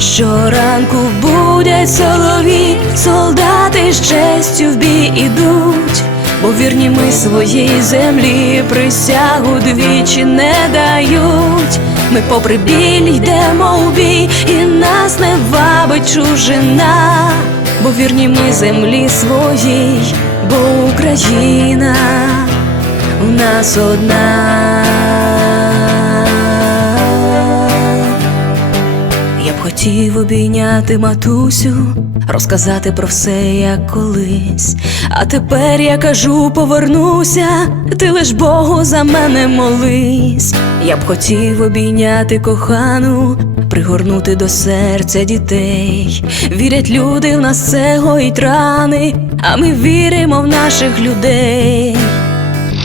Щоранку будять солові, солдати з честю в бій ідуть, бо вірні ми своїй землі присягу двічі не дають. Ми попри біль йдемо у бій, і нас не вабить чужина, бо вірні ми землі своїй, бо Україна у нас одна. Хотів обійняти матусю, розказати про все, як колись. А тепер я кажу, повернуся, ти лиш Богу за мене молись. Я б хотів обійняти кохану, пригорнути до серця дітей. Вірять люди в нас це гоїть рани, а ми віримо в наших людей.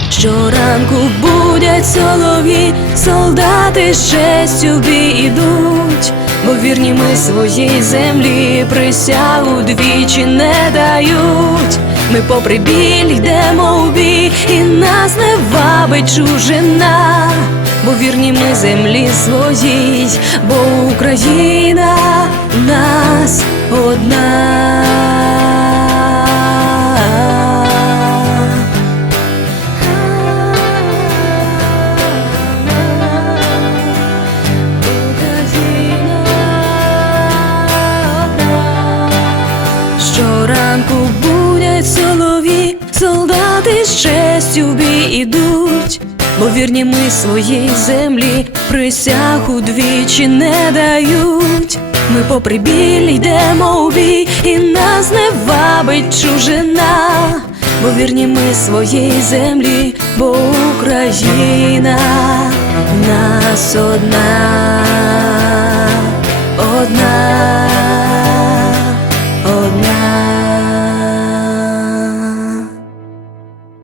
Щоранку будять солові, солдати з честю бій ідуть бо вірні ми своїй землі присягу двічі не дають. Ми попри біль йдемо у бій, і нас не вабить чужина, бо вірні ми землі своїй, бо Україна нас одна. ранку будять солові, солдати з честю в бій ідуть, бо вірні ми своїй землі присягу двічі не дають. Ми попри біль йдемо у бій, і нас не вабить чужина, бо вірні ми своїй землі, бо Україна в нас одна.